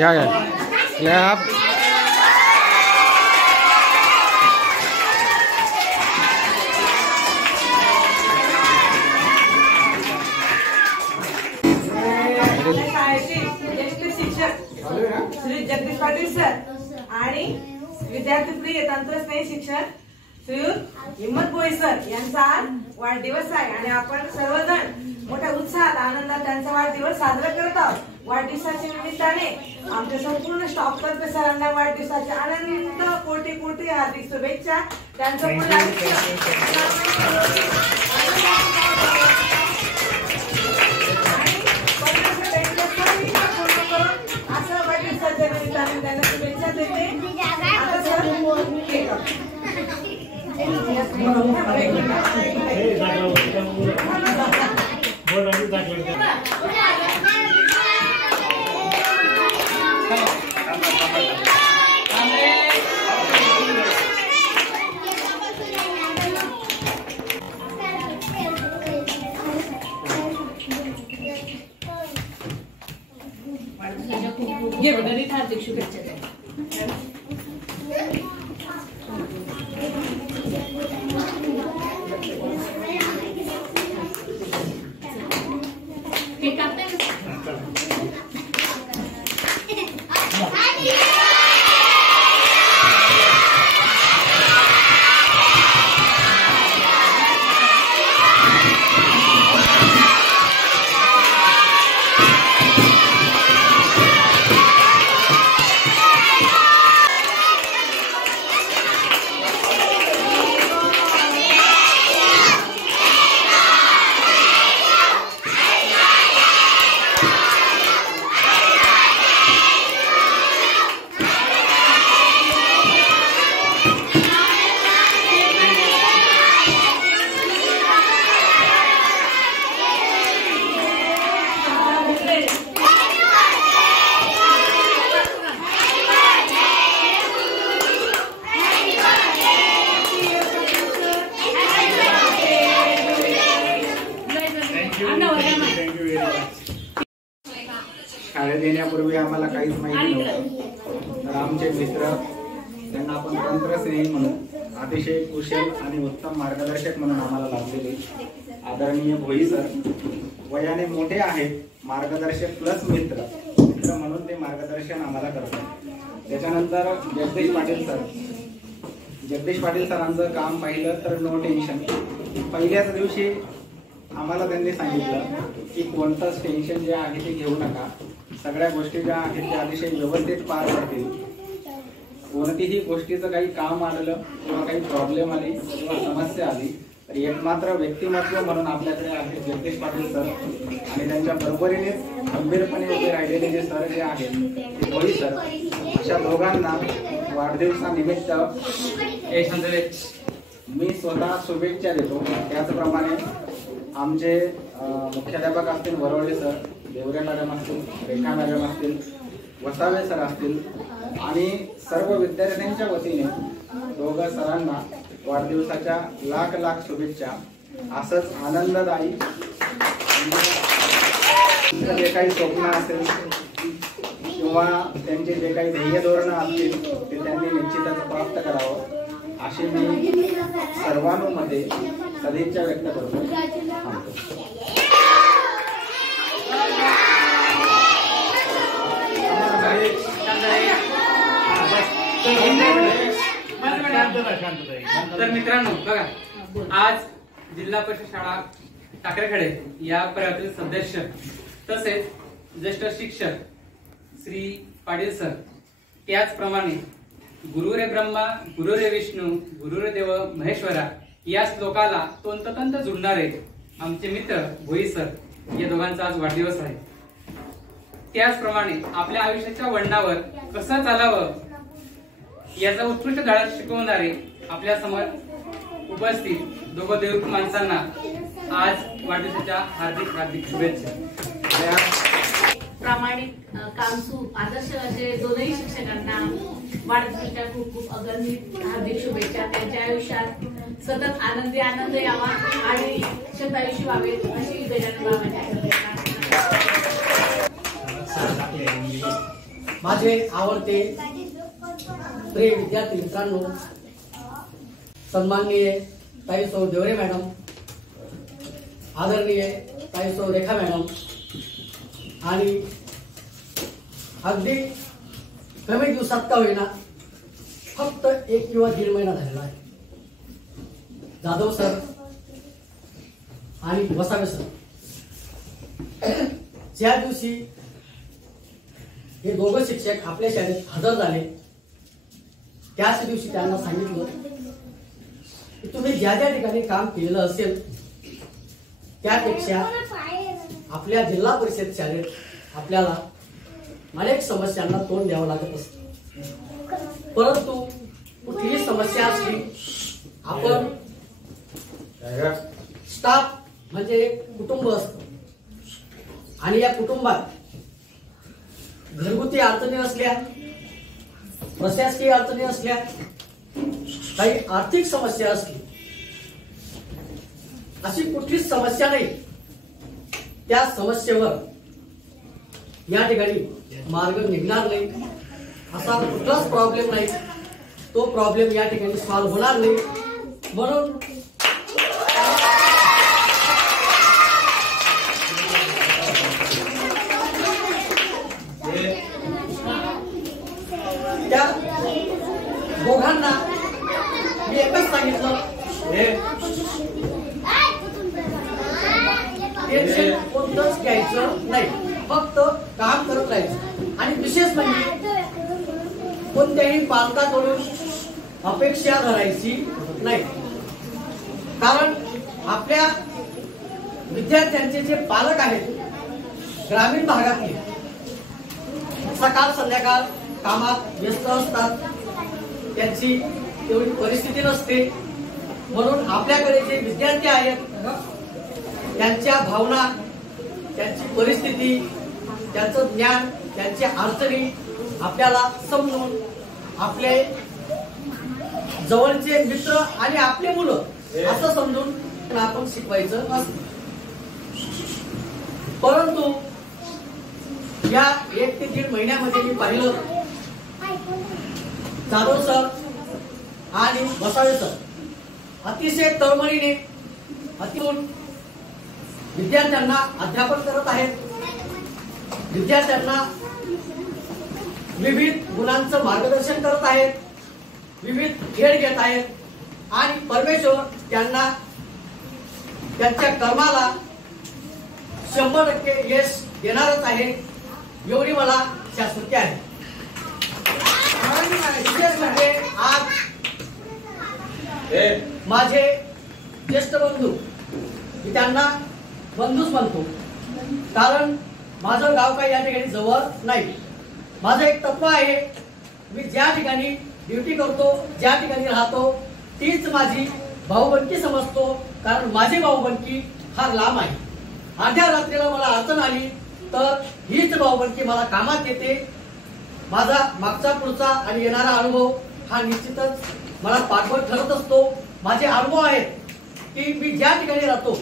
या आप श्री जगदीश पाटील सर आणि विद्यार्थी प्रिय तंत्रस्नेही शिक्षक श्रीयुत हिम्मत भोई सर यांचा आज वाढदिवस आहे आणि आपण सर्वजण मोठ्या उत्साहात आनंदात त्यांचा वाढदिवस साजरा करत आहोत। वाढदिवसाच्या निमित्ताने आमच्या संपूर्ण स्टाफ तर्फे सरांना वाढदिवसाच्या आनंद कोटी कोटी हार्दिक शुभेच्छा। त्यांचं असं वाढदिवसाच्या निमित्ताने त्यांना शुभेच्छा देते। आता सर ये बघा हार्दिक शुभेच्छा शाळेत येण्यापूर्वी आम्हाला काहीच माहिती नव्हतं, तर आमचे मित्र त्यांना आपण तंत्रस्नेही म्हणून अतिशय कुशल आणि उत्तम मार्गदर्शक म्हणून आम्हाला लाभलेले आदरणीय भोई सर वयाने मोठे आहेत, मार्गदर्शक प्लस मित्र म्हणून ते मार्गदर्शन आम्हाला करतात। त्याच्यानंतर जगदीश पाटील सरांचं काम पाहिलं तर नो टेन्शन। पहिल्याच दिवशी आम्हाला त्यांनी सांगितलं की कोणतंच टेन्शन जे आहे ते घेऊ नका, सगळ्या गोष्टी ज्या आहेत त्या अतिशय व्यवस्थित पार पडतील। कोणतीही गोष्टीचं काही काम आलं किंवा काही प्रॉब्लेम आली किंवा समस्या आली तर एकमात्र व्यक्तिमत्व म्हणून आपल्याकडे आहे जगदीश पाटील सर आणि त्यांच्या बरोबरीने गंभीरपणे उभे राहिलेले जे सर जे आहेत ते भोई सर, अशा दोघांना वाढदिवसानिमित्त मी स्वतः शुभेच्छा देतो। त्याचप्रमाणे आमचे मुख्याध्यापक असतील वरवडे सर, देवरे मॅडम असतील, रेखा मॅडम असतील, वसावे सर असतील आणि सर्व विद्यार्थ्यांच्या वतीने दोघं सरांना वाढदिवसाच्या लाख लाख शुभेच्छा। असंच आनंददायी जे काही स्वप्न असेल किंवा त्यांचे जे काही ध्येय धोरणं असतील ते त्यांनी निश्चितच प्राप्त करावं अशी मी सर्वांमध्ये सदिच्छा व्यक्त करतो। तर मित्रांनो बघा, आज जिल्हा परिषद शाळा टाकरेखेडे या परिवारातील सदस्य तसेच ज्येष्ठ शिक्षक श्री पाटील सर, त्याचप्रमाणे गुरुरे ब्रह्मा गुरुरे विष्णू गुरुरे देव महेश्वरा या श्लोकाला तंतोतंत जुळणारे आमचे मित्र भोई सर या दोघांचा आज वाढदिवस आहे। त्याचप्रमाणे आपल्या आयुष्याच्या वळणावर कसं चालावं याचा उत्कृष्ट धडा शिकवणारे आपल्या समोर उपस्थित दोघं देवरूप माणसांना आज वाढदिवसाच्या हार्दिक हार्दिक शुभेच्छा। प्रामाणिक कामसू आदर्श असे दोनही शिक्षकांना वाढदिवसाच्या खूप खूप अगणित हार्दिक शुभेच्छा। त्यांच्या आयुष्यात सतत आनंद यावा आणि शतायुषी व्हावे अशी गजानन बाबांची माझे आवडते प्रिय विद्यार्थी मित्रांनो, सन्माननीय ताई सौ देवरे मॅडम, आदरणीय ताई सौ रेखा मॅडम, आणि अगदी कमी दिवसात का होईना फक्त 1 किंवा 1.5 महिना झालेला आहे, जाधव सर आणि वसावे सर. ज्या दिवशी हे दोघं शिक्षक आपल्या शाळेत हजर झाले त्याच दिवशी त्यांना सांगितलं की तुम्ही ज्या ज्या ठिकाणी काम केलेलं असेल त्यापेक्षा आपल्या जिल्हा परिषद शाळेत आपल्याला अनेक समस्यांना तोंड द्यावं लागत असतं, परंतु कुठलीही समस्या असली आपण स्टाफ म्हणजे एक कुटुंब असतं आणि या कुटुंबात घरगुती अडचणी असल्या, प्रशासकीय अडचणी असल्या, काही आर्थिक समस्या असली, अशी कुठलीच समस्या नाही त्या समस्येवर या ठिकाणी मार्ग निघणार नाही, असा कुठलाच प्रॉब्लेम नाही, तो प्रॉब्लेम या ठिकाणी सॉल्व्ह होणार नाही. म्हणून त्या दोघांना मी एकच सांगितलं, टेन्शन कोणतंच घ्यायचं नाही, फक्त काम करत राहायचं. आणि विशेष म्हणजे कोणत्याही पालकाकडून अपेक्षा धरायची नाही, कारण आपल्या विद्यार्थ्यांचे जे पालक आहेत ग्रामीण भागातले सकाळ संध्याकाळ कामात व्यस्त असतात, त्यांची तेवढी परिस्थिती नसते. म्हणून आपल्याकडे जे विद्यार्थी आहेत त्यांच्या भावना, त्यांची परिस्थिती, त्यांचं ज्ञान, त्यांच्या अडचणी आपल्याला समजून आपले जवळचे मित्र आणि आपले मुलं असं समजून आपण शिकवायचं असतं. परंतु या 1 ते 1.5 महिन्यामध्ये मी पाहिलं जाधव सर आणि वसावे सर अतिशय तळमळीने विद्यार्थ्यांना अध्यापन करत आहेत, विद्यार्थ्यांना विविध गुणांचं मार्गदर्शन करत आहेत, विविध खेळ घेत आहेत आणि परमेश्वर त्यांना त्यांच्या कर्माला 100% यश देणारच आहे एवढी मला शाश्वती आहे. विशेष म्हणजे आज माझे ज्येष्ठ बंधू, मी त्यांना बंधूच म्हणतो, कारण माझं गाव काही या ठिकाणी जवळ नाही. माझं एक तत्व आहे, मी ज्या ठिकाणी ड्युटी करतो, ज्या ठिकाणी राहतो तीच माझी भाऊबंदकी समजतो, कारण माझी भाऊबंदकी फार लांब आहे. अर्ध्या रात्रीला मला अडचण आली तर हीच भाऊबंदकी मला कामात येते. माझा मागचा पुढचा आणि येणारा अनुभव हा निश्चितच मला पाठबळ ठरत असतो. माझे अनुभव आहेत की मी ज्या ठिकाणी राहतो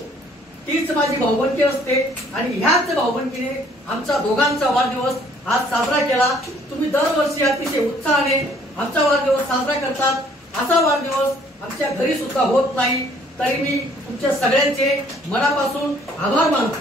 तीच माझी भाऊबंदकी असते आणि ह्याच भाऊबंदकीने आमचा दोघांचा वाढदिवस आज साजरा केला. तुम्ही दरवर्षी अतिशय उत्साहाने आमचा वाढदिवस साजरा करतात. असा वाढदिवस आमच्या घरी सुद्धा होत नाही, तरी मी तुमच्या सगळ्यांचे मनापासून आभार मानतो.